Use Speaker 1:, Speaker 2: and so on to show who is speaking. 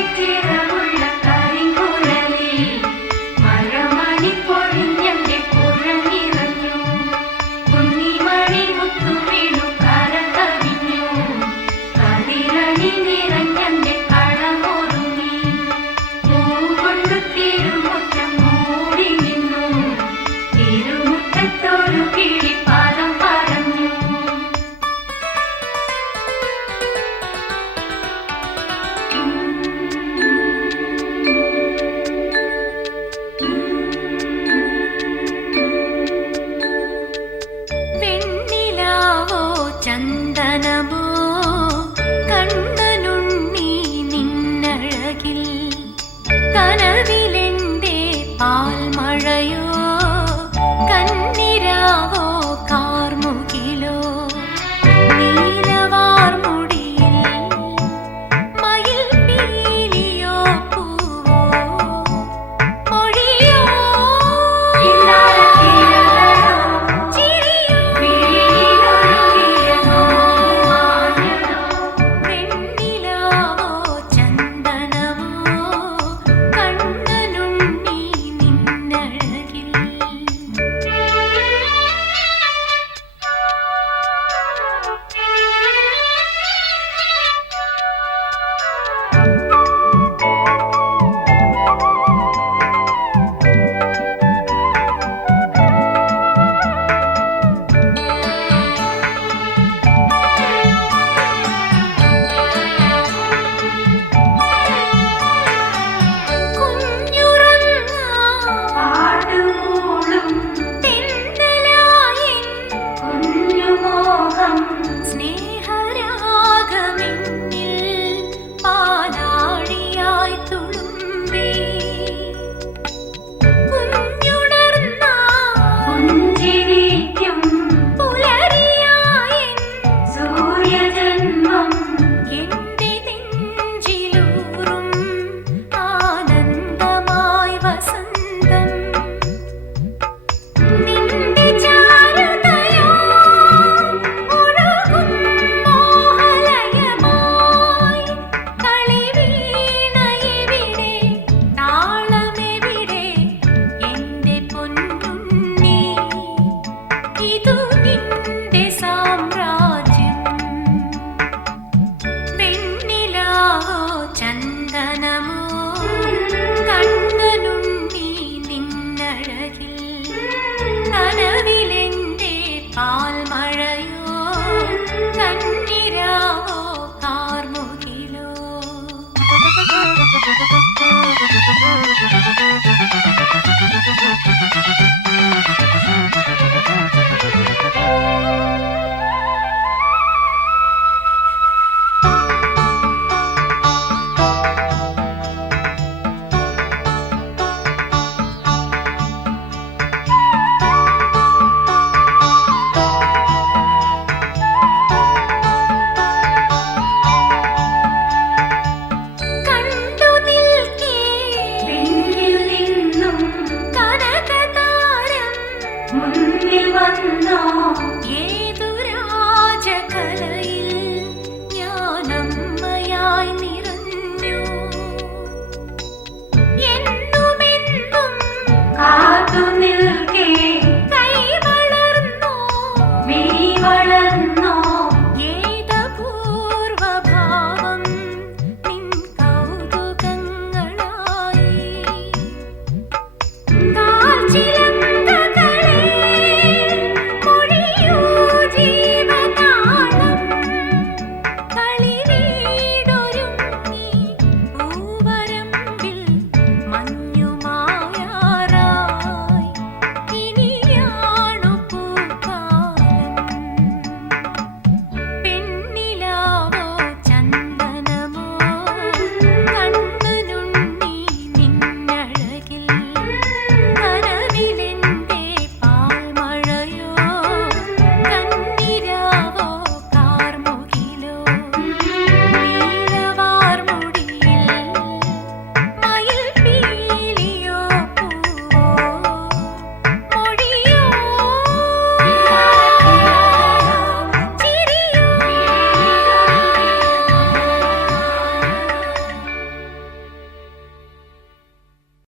Speaker 1: Thank you.
Speaker 2: జ్ఞానము thank you